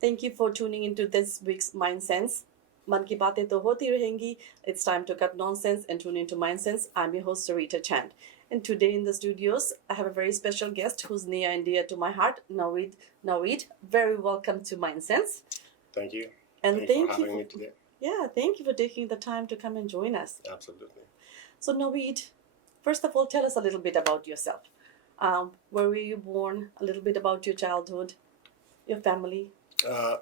Thank you for tuning into this week's MindSense. मन की बातें तो होती रहेंगी. It's time to cut nonsense and tune into MindSense. I'm your host, Sarita Chand. And today in the studios, I have a very special guest who's near and dear to my heart, Naweed. Naweed, very welcome to MindSense. Thank you. And Thanks for having me today. Yeah, thank you for taking the time to come and join us. Absolutely. So, Naweed, first of all, tell us a little bit about yourself. Where were you born? A little bit about your childhood, your family. I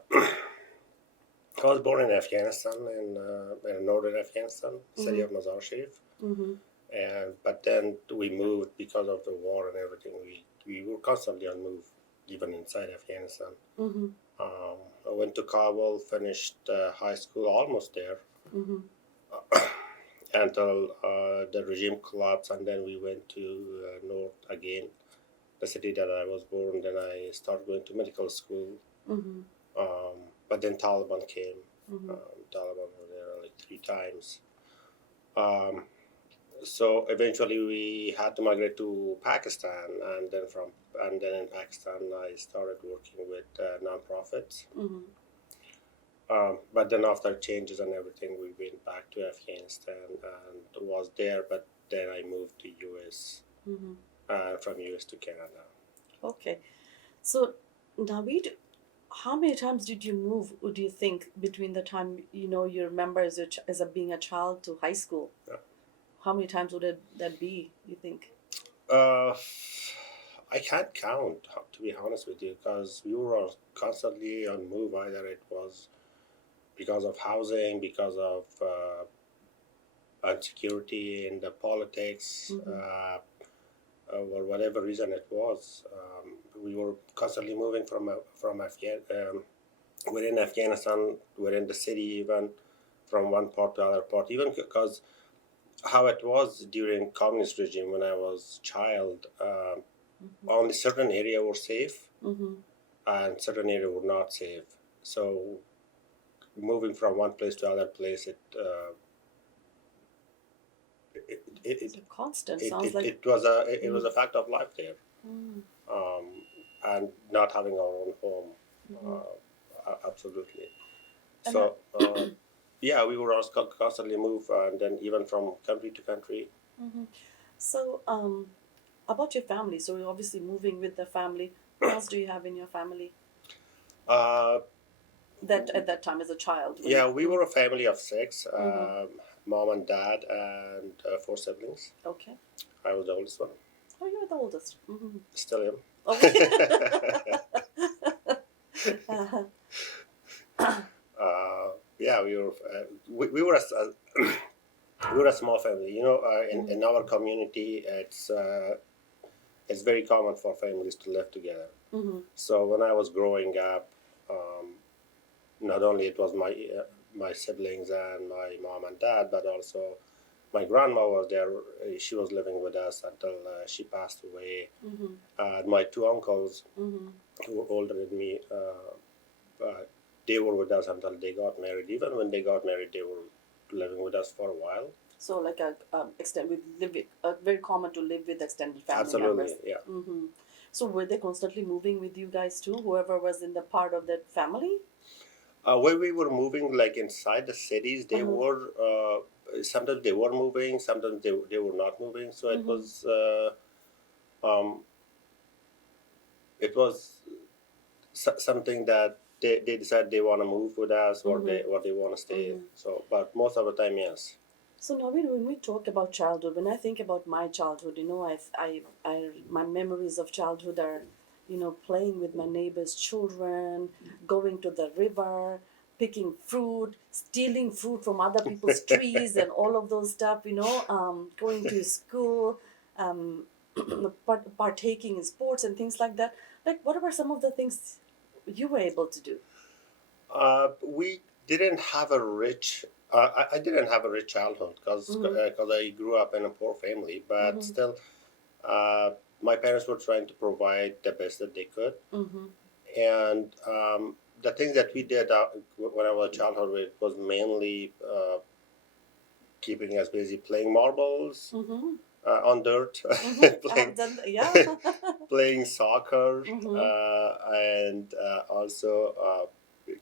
was born in Afghanistan, in northern Afghanistan, city of Mazar Sharif. But then we moved because of the war and everything. We were constantly on move, even inside Afghanistan. I went to Kabul, finished high school, almost there, until the regime collapsed, and then we went to north again, the city that I was born. Then I started going to medical school. But then Taliban came. Taliban were there like 3 times. So eventually we had to migrate to Pakistan, and then in Pakistan I started working with nonprofits. But then after changes and everything, we went back to Afghanistan and was there. But then I moved to US, from US to Canada. Okay, so Naveed, how many times did you move? Do you think between the time you remember as being a child to high school? Yeah. How many times would that be? You think? I can't count, to be honest with you, because we were constantly on move. Either it was because of housing, because of insecurity in the politics, or whatever reason it was. We were constantly moving from within Afghanistan, within the city, even from one part to other part, even because how it was during communist regime when I was child, only certain area were safe, and certain area were not safe. So moving from one place to other place, It's a constant. it Sounds like it was a fact of life there. And not having our own home, absolutely. So yeah, we were also constantly move, and then even from country to country. So, about your family. So you're obviously moving with the family. What else do you have in your family? That at that time as a child. Yeah, we were a family of 6, mom and dad, and 4 siblings. Okay. I was the oldest one. Oh, you were the oldest. Still am. Okay. Yeah, we were we were a small family. In our community, it's very common for families to live together. So when I was growing up, not only it was my siblings and my mom and dad, but also my grandma was there. She was living with us until she passed away. My 2 uncles, who were older than me, they were with us until they got married. Even when they got married, they were living with us for a while. So like very common to live with extended family Absolutely, members. yeah. So were they constantly moving with you guys too? Whoever was in the part of that family? When we were moving, like inside the cities, they were sometimes they were moving, sometimes they were not moving. So it was something that they decide they want to move with us, or they want to stay. So, but most of the time, yes. So Naveen, when we talk about childhood, when I think about my childhood, my memories of childhood are, playing with my neighbor's children, going to the river, picking fruit, stealing fruit from other people's trees, and all of those stuff. Going to school, partaking in sports and things like that. Like, what were some of the things you were able to do? We didn't have a rich. I didn't have a rich childhood because I grew up in a poor family, but still, my parents were trying to provide the best that they could. And the things that we did when I was a childhood, it was mainly keeping us busy, playing marbles on dirt, playing soccer, and also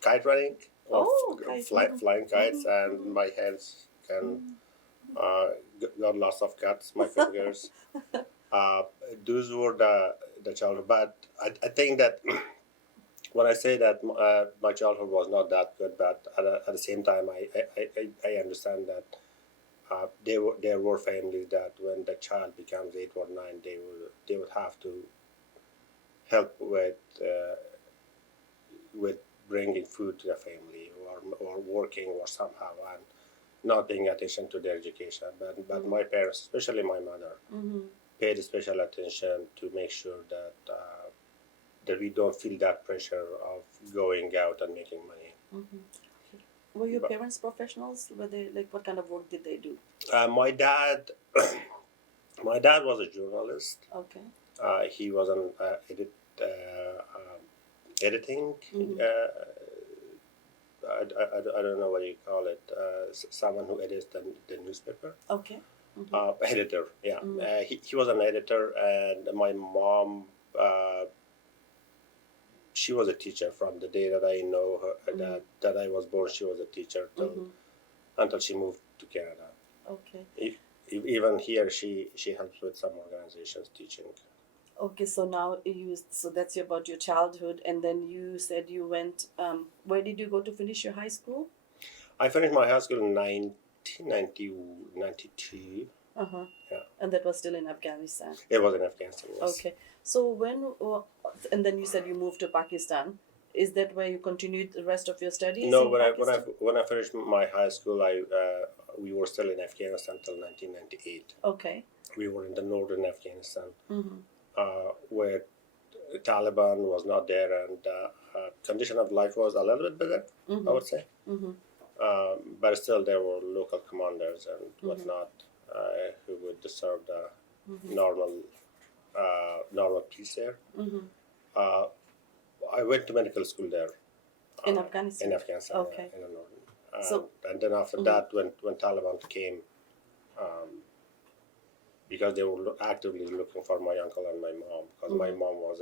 kite running or Kite. flying kites, and my hands can got lots of cuts. My fingers. Uh, those were the childhood, but I think that when I say that my childhood was not that good, but at the same time, I understand that there were families that when the child becomes 8 or 9, they would have to help with bringing food to the family or working or somehow and not paying attention to their education. But my parents, especially my mother, paid special attention to make sure that that we don't feel that pressure of going out and making money. Were your parents professionals? Were they like, what kind of work did they do? My dad, my dad was a journalist. Okay. He was an editing. I don't know what you call it. Someone who edits the newspaper. Okay. Editor. Yeah. He was an editor, and my mom. She was a teacher from the day that I know her. That I was born. She was a teacher until she moved to Canada. Okay. Even here, she helps with some organizations teaching. Okay, so now so that's about your childhood, and then you said you went. Where did you go to finish your high school? I finished my high school in 1992. Yeah. And that was still in Afghanistan. It was in Afghanistan. Yes. Okay, so and then you said you moved to Pakistan. Is that where you continued the rest of your studies? No, when I finished my high school, we were still in Afghanistan until 1998. Okay. We were in the northern Afghanistan, where Taliban was not there, and condition of life was a little bit better, I would say. But still, there were local commanders and whatnot who would disturb the normal peace there. I went to medical school there. In Afghanistan? In Afghanistan, okay. In the northern. And then after that, when Taliban came, because they were actively looking for my uncle and my mom, because my mom was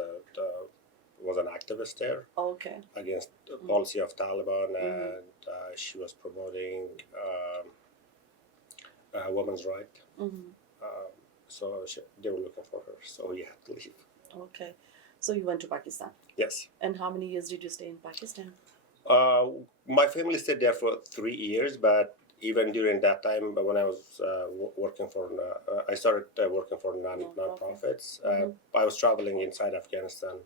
an activist there. Okay. Against the policy of Taliban, and she was promoting women's rights. So they were looking for her, so we had to leave. Okay. So you went to Pakistan? Yes. And how many years did you stay in Pakistan? My family stayed there for 3 years, but even during that time, when I was working for, I started working for non-profits. I was traveling inside Afghanistan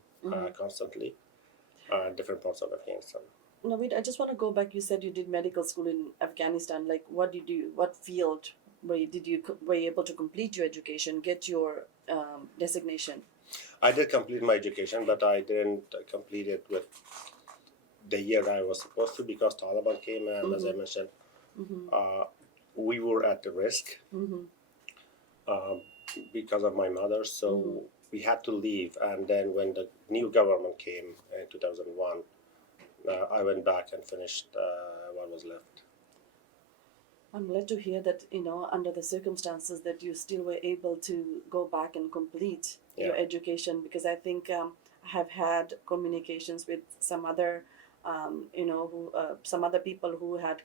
constantly, different parts of Afghanistan. No, wait, I just want to go back. You said you did medical school in Afghanistan. Like, what field were you able to complete your education, get your designation? I did complete my education, but I didn't complete it with the year I was supposed to because Taliban came, and as I mentioned, we were at the risk because of my mother, so we had to leave. And then when the new government came in 2001, I went back and finished what was left. I'm glad to hear that, under the circumstances that you still were able to go back and complete your education, because I think I have had communications with some other, some other people who had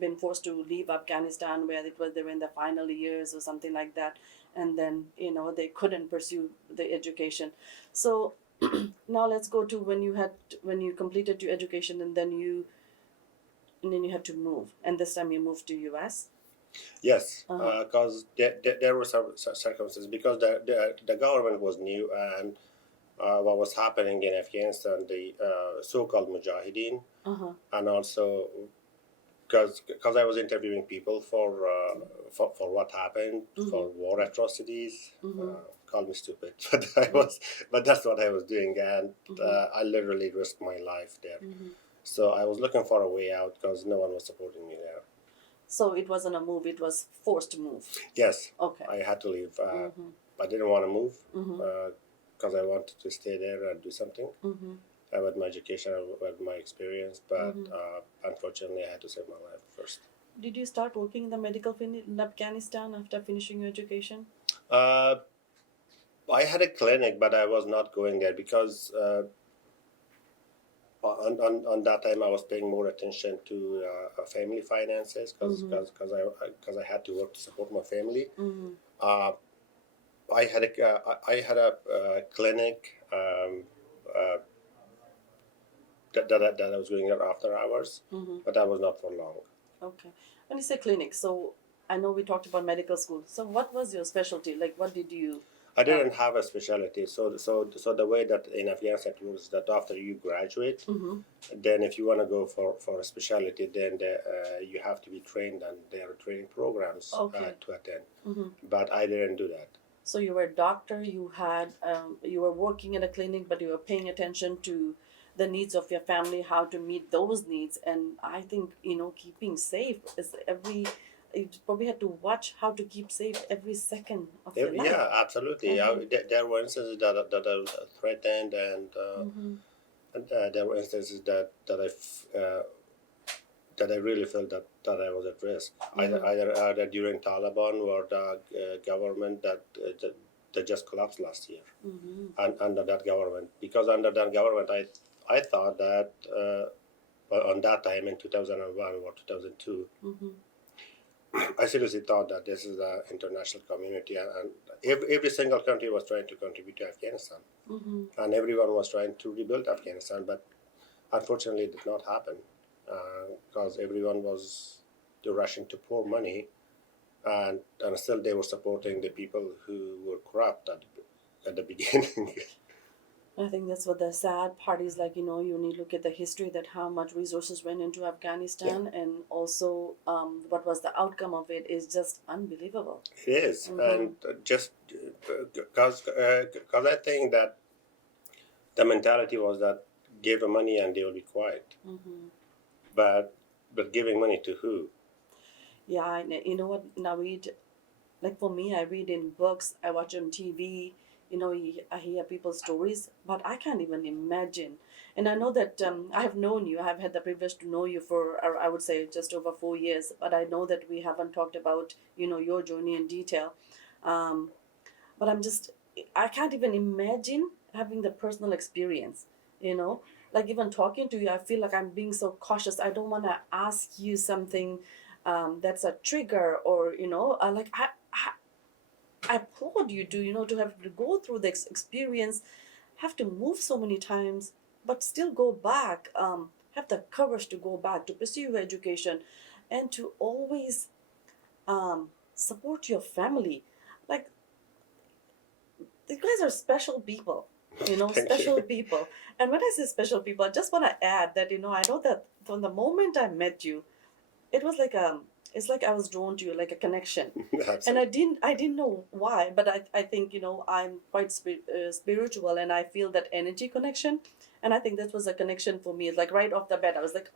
been forced to leave Afghanistan, where they were in the final years or something like that, and then they couldn't pursue the education. So now let's go to when you completed your education, and then you had to move, and this time you moved to US. Yes, because there were some circumstances because the government was new, and what was happening in Afghanistan, the so-called Mujahideen, and also because I was interviewing people for what happened, for war atrocities. Call me stupid, but that's what I was doing, and I literally risked my life there. So I was looking for a way out because no one was supporting me there. So it wasn't a move; it was forced move. Yes. Okay. I had to leave. I didn't want to move because I wanted to stay there and do something. With my education, with my experience, but unfortunately, I had to save my life first. Did you start working in the medical field in Afghanistan after finishing your education? I had a clinic, but I was not going there because on that time, I was paying more attention to family finances because I had to work to support my family. Uh, I had a clinic uh, that I was going there after hours, but that was not for long. Okay. When you say clinic, so I know we talked about medical school. So what was your specialty? Like, what did you? I didn't have a specialty, so the way that in Afghanistan it works is that after you graduate, then if you want to go for a specialty, then you have to be trained, and there are training programs to attend. But I didn't do that. So you were a doctor. You were working in a clinic, but you were paying attention to the needs of your family, how to meet those needs. And I think keeping safe is you probably had to watch how to keep safe every second of your life. Yeah, absolutely. There were instances that I was threatened, and there were instances that I really felt that I was at risk, either during Taliban or the government that just collapsed last year, and under that government. Because under that government, I thought that on that time in 2001 or 2002, I seriously thought that this is the international community, and every single country was trying to contribute to Afghanistan, and everyone was trying to rebuild Afghanistan, but unfortunately it did not happen because everyone was rushing to pour money, and still they were supporting the people who were corrupt at the beginning. I think that's what the sad part is. Like, you need to look at the history, that how much resources went into Afghanistan, and also what was the outcome of it is just unbelievable. It is, and just because I think that the mentality was that give them money and they will be quiet. But giving money to who? Yeah, you know what, Naveed? Like for me, I read in books, I watch on TV. I hear people's stories, but I can't even imagine. And I know that I have known you. I have had the privilege to know you for, I would say, just over 4 years. But I know that we haven't talked about, your journey in detail. But I can't even imagine having the personal experience, Like even talking to you, I feel like I'm being so cautious. I don't want to ask you something that's a trigger, or, I applaud you to have to go through the experience, have to move so many times, but still go back, have the courage to go back, to pursue your education, and to always support your family. Like, you guys are special people, special people. And when I say special people, I just want to add that, I know that from the moment I met you, it was like it's like I was drawn to you, like a connection. And I didn't know why, but I think I'm quite spiritual, and I feel that energy connection, and I think that was a connection for me. It's like right off the bat, I was like,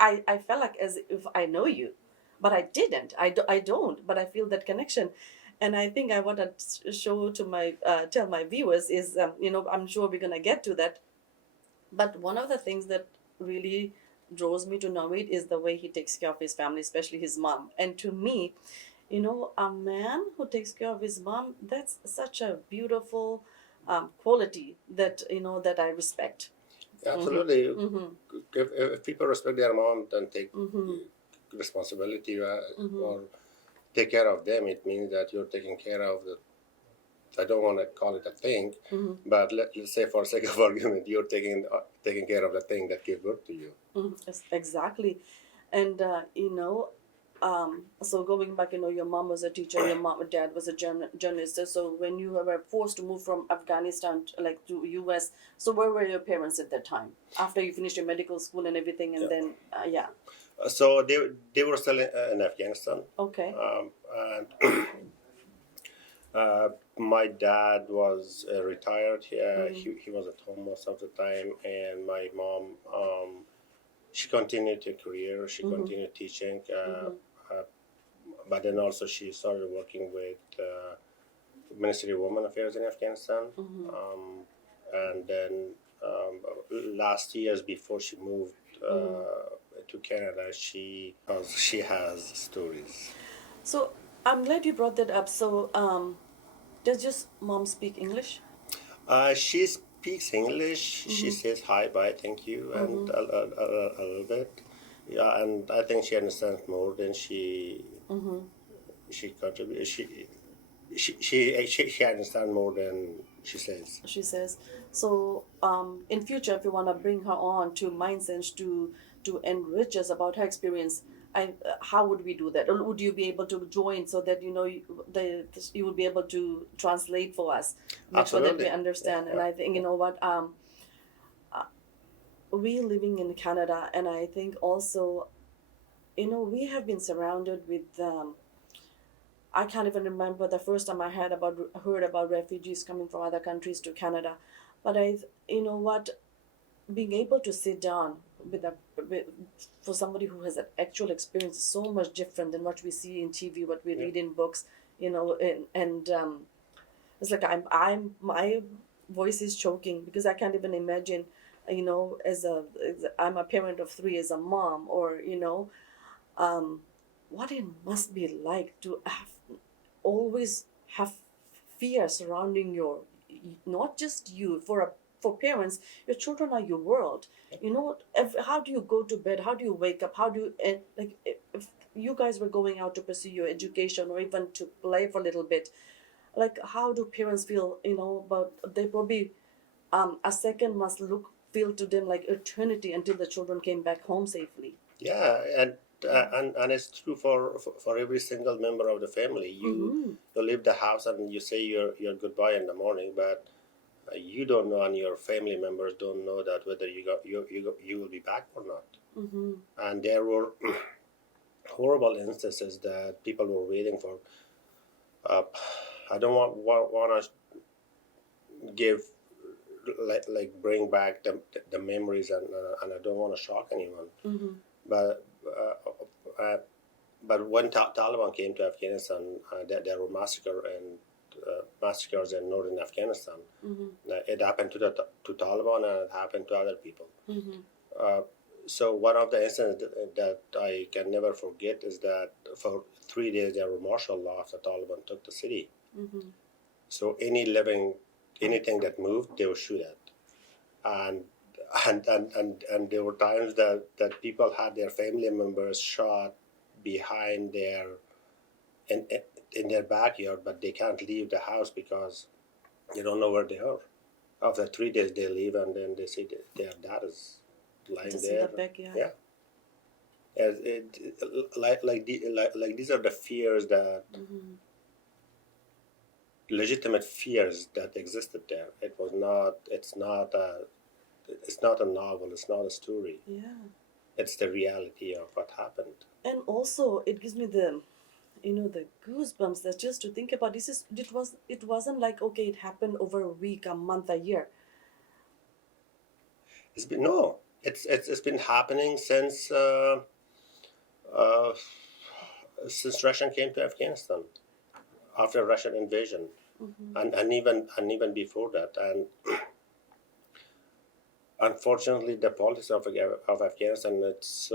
I felt like as if I know you, but I didn't. I don't, but I feel that connection. And I think I want to show to my tell my viewers is I'm sure we're gonna get to that, but one of the things that really draws me to Naveed is the way he takes care of his family, especially his mom. And to me, a man who takes care of his mom, that's such a beautiful quality that that I respect. Absolutely. If people respect their mom and take responsibility or take care of them, it means that you're taking care of the. I don't want to call it a thing, but let's say for sake of argument, you're taking care of the thing that gave birth to you. Yes, exactly. And so going back, your mom was a teacher, your dad was a journalist. So when you were forced to move from Afghanistan to US, so where were your parents at that time after you finished your medical school and everything? And then so they were still in Afghanistan. Okay. And my dad was retired. He was at home most of the time, and my mom, she continued her career. She continued teaching, but then also she started working with Ministry of Women Affairs in Afghanistan. And then last years before she moved to Canada, she has stories. So I'm glad you brought that up. So does your mom speak English? She's speaks English. She says hi, bye, thank you, and a little bit. Yeah, and I think she understands more than she contributes. She understands more than she says. She says. So in future, if you want to bring her on to MindSense to enrich us about her experience, how would we do that? Or would you be able to join so that you would be able to translate for us, make sure that we Absolutely. understand? Yeah, And I think, you know what, we living in Canada, and I think also, we have been surrounded with I can't even remember the first time I heard about refugees coming from other countries to Canada, but you know what, being able to sit down with for somebody who has an actual experience is so much different than what we see in TV, what we yeah. read in books, and it's like my voice is choking because I can't even imagine, I'm a parent of three, as a mom, or what it must be like to always have fear surrounding not just you, for parents, your children are your world. How do you go to bed, how do you wake up, how do you, like, if you guys were going out to pursue your education or even to play for a little bit, like, how do parents feel, but they probably, a second must feel to them like eternity until the children came back home safely. Yeah, and it's true for every single member of the family. Mm-hmm. You leave the house and you say your goodbye in the morning, but you don't know, and your family members don't know that whether you will be back or not. Mm-hmm. And there were horrible instances that people were waiting for. Uh, I don't want to give bring back the memories, and I don't want to shock anyone. Mm-hmm. But but when Taliban came to Afghanistan, there were massacres in northern Afghanistan. Mm-hmm. It happened to Taliban, and it happened to other people. Mm-hmm. So one of the incidents that I can never forget is that for 3 days there were martial law after Taliban took the city. Mm-hmm. So anything that moved, they would shoot at. And there were times that people had their family members shot behind in, in their backyard, but they can't leave the house because they don't know where they are. After 3 days, they leave, and then they see their dad is lying Just in there. the backyard. Yeah, like these are the fears that Mm-hmm. legitimate fears that existed there. It was not. It's not a novel. It's not a story. Yeah. It's the reality of what happened. And also, it gives me the goosebumps, that just to think about this, it wasn't like, okay, it happened over a week, a month, a year. It's been no. It's been happening uh, since Russia came to Afghanistan after Russian invasion, Mm-hmm. and even before that. And unfortunately, the politics of Afghanistan, it's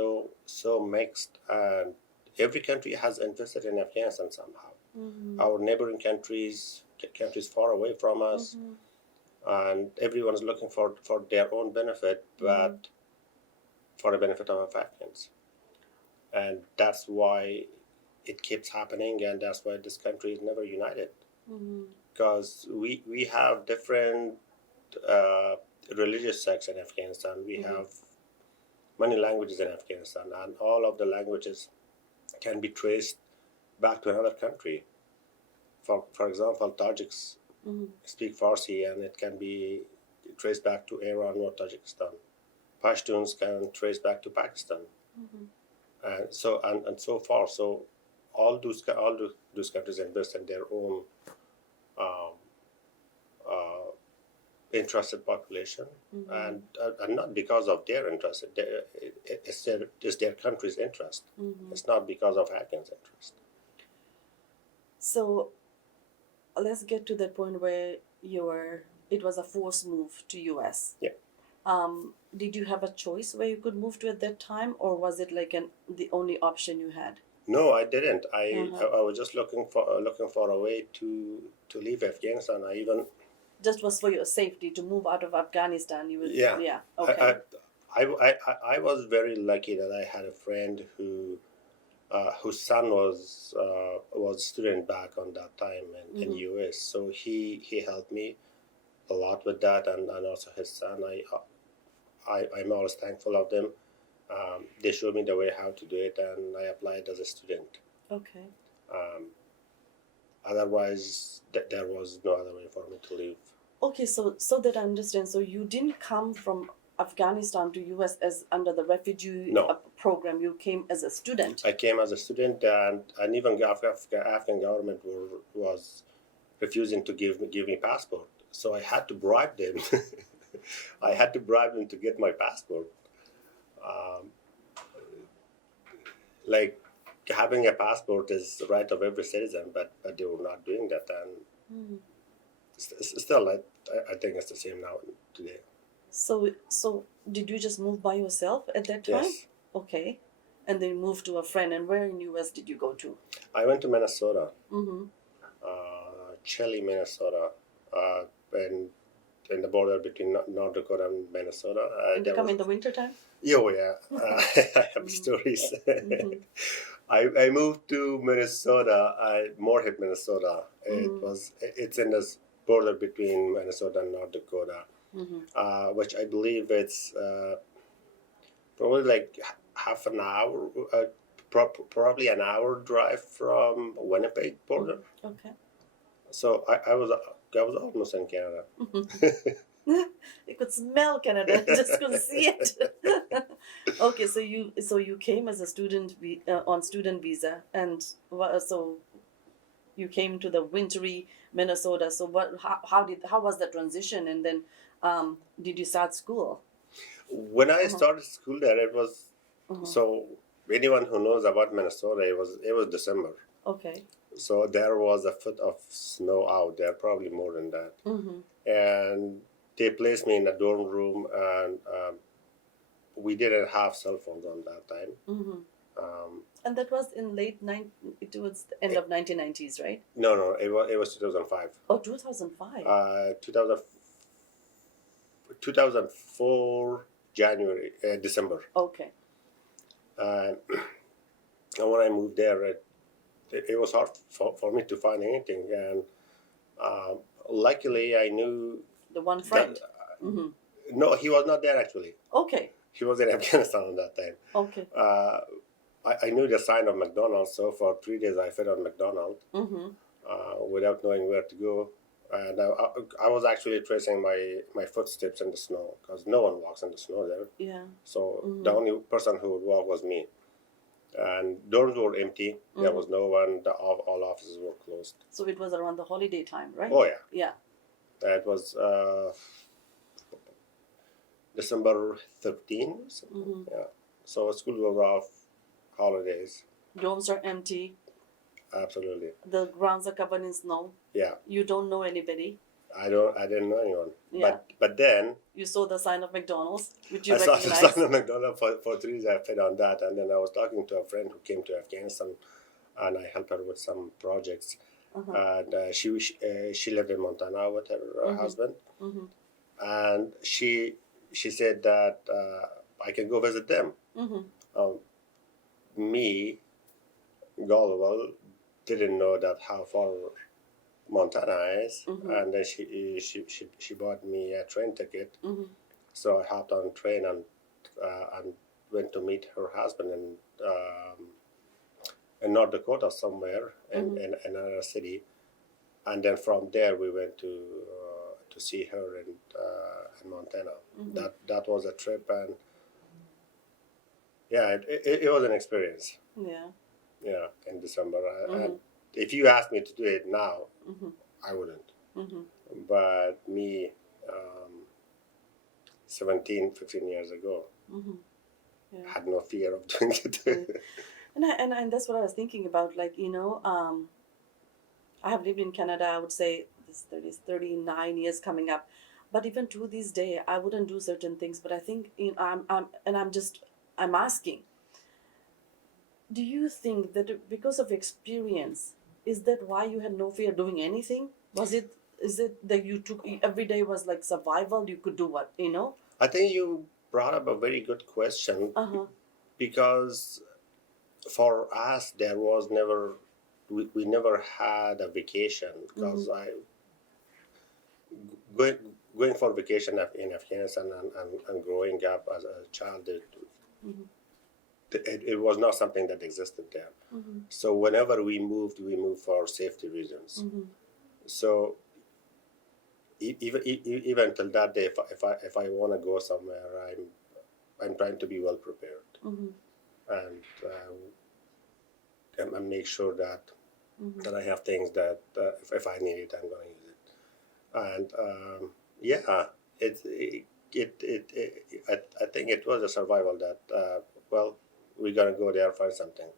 so mixed, and every country has invested in Afghanistan somehow. Mm-hmm. Our neighboring countries far away from us, Mm-hmm. and everyone is looking for their own benefit, but for the benefit of Afghans. And that's why it keeps happening, and that's why this country is never united, Mm-hmm. because we have different religious sects in Afghanistan. We have many languages in Afghanistan, and all of the languages can be traced back to another country. For example, Tajiks Mm-hmm. speak Farsi, and it can be traced back to Iran or Tajikistan. Pashtuns can trace back to Pakistan, Mm-hmm. and so far. So all those countries invest in their own um, uh, interested population, and not because of their interest. It's their country's interest. Mm-hmm. It's not because of Afghans' interest. So let's get to that point where it was a forced move to US. Yeah. Did you have a choice where you could move to at that time, or was it like the only option you had? No, I didn't. I Uh-huh. I was just looking for a way to leave Afghanistan. I even just was for your safety to move out of Afghanistan. You would, Yeah. yeah, okay. I was very lucky that I had a friend whose son was a student back on that time in US. So he helped me a lot with that, and also his son. I'm always thankful of them. They showed me the way how to do it, and I applied as a student. Okay. Otherwise, there was no other way for me to leave. Okay, so that I understand. So you didn't come from Afghanistan to US as under the refugee No. program. You came as a student. I came as a student, and even Afghan government was refusing to give me passport. So I had to bribe them. I had to bribe them to get my passport. Like having a passport is the right of every citizen, but they were not doing that, and still, I think it's the same now today. So did you just move by yourself at that time? Yes. Okay, and then moved to a friend. And where in US did you go to? I went to Minnesota, Mm-hmm. Chile, Minnesota, and in the border between North Dakota and Minnesota. And you come in the winter time? Oh yeah, I have stories. I moved to Minnesota, Moorhead, Minnesota. It's in the border between Minnesota and North Dakota, which I believe it's probably like half an hour, probably an hour drive from Winnipeg border. Okay. So I was almost in Canada. You could smell Canada, just couldn't see it. Okay, so you came as a student on student visa, and so you came to the wintry Minnesota. So how was the transition, and then did you start school? When I started school there, it was so anyone who knows about Minnesota, it was December. Okay. So there was a foot of snow out there, probably more than that. And they placed me in a dorm room, and we didn't have cell phones on that time. And that was in towards the end of 1990s, right? No, it was 2005. Oh, 2005. 2004 January, December. Okay. And when I moved there, it was hard for me to find anything, and luckily I knew the one friend. No, he was not there actually. Okay. He was in Afghanistan at that time. Okay. I knew the sign of McDonald's, so for 3 days I fed on McDonald's without knowing where to go. And I was actually tracing my footsteps in the snow, because no one walks in the snow there. Yeah. So the only person who would walk was me. And dorms were empty. There was no one. All offices were closed. So it was around the holiday time, right? Oh yeah. Yeah. It was December 13. Yeah. So school was off, holidays. Dorms are empty. Absolutely. The grounds are covered in snow. Yeah. You don't know anybody. I didn't know anyone. Yeah. But then you saw the sign of McDonald's, which you I saw recognized. the sign of McDonald's for 3 days. I fed on that, and then I was talking to a friend who came to Afghanistan, and I helped her with some projects. And she lived in Montana with her husband, and she said that I can go visit them. Me, gullible, didn't know that how far Montana is, and then she bought me a train ticket. So I hopped on a train and went to meet her husband in North Dakota somewhere in another city, and then from there we went to see her in Montana. That was a trip, and yeah, it was an experience. Yeah. Yeah, in December. And if you asked me to do it now, I wouldn't. But me, 15 years ago, had no fear of doing it. And that's what I was thinking about. Like, I have lived in Canada, I would say this 39 years coming up. But even to this day, I wouldn't do certain things. But I think I'm asking, do you think that because of experience, is that why you had no fear doing anything? Was it Is it that you took every day was like survival? You could do what, you know? I think you brought up a very good question Uh-huh. because for us there was never we never had a vacation because I going going for vacation in Afghanistan and growing up as a child it was not something that existed there. So whenever we moved for safety reasons. So even till that day, if I want to go somewhere, I'm trying to be well prepared and and make sure that that I have things that if I need it, I'm going to use it. And yeah, I think it was a survival that well, we're gonna go there, find something.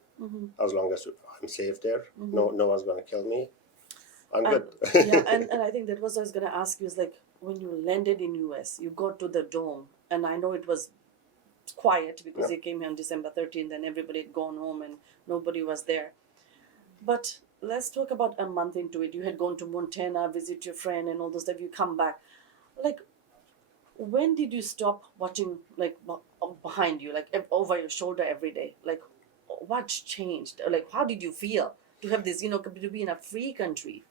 As long as I'm safe there, no one's gonna kill me. I'm good. Yeah, and I think that was what I was gonna ask you is like when you landed in US, you got to the dome, and I know it was quiet because they came here on December 13th and everybody had gone home and nobody was there. But let's talk about a month into it. You had gone to Montana, visit your friend and all those stuff. You come back. Like, when did you stop watching, like, behind you, like, over your shoulder every day? Like, what changed? Like, how did you feel to have this, to be in a free country?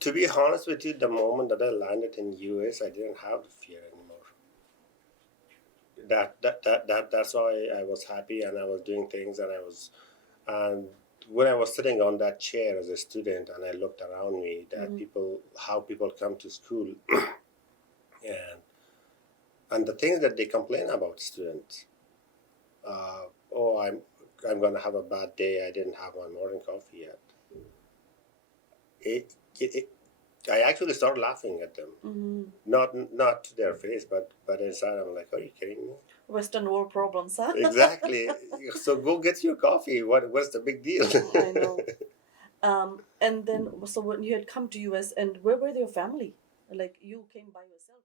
To be honest with you, the moment that I landed in US, I didn't have the fear anymore. That's why I was happy and I was doing things and when I was sitting on that chair as a student and I looked around me that how people come to school and the things that they complain about students. Oh, I'm gonna have a bad day. I didn't have my morning coffee yet. It I actually started laughing at them, not to their face, but inside I'm like, are you kidding me? Western world problems, huh? Exactly. So go get your coffee. What's the big deal? I know. And then, so when you had come to US, and where were your family? Like, you came by yourself.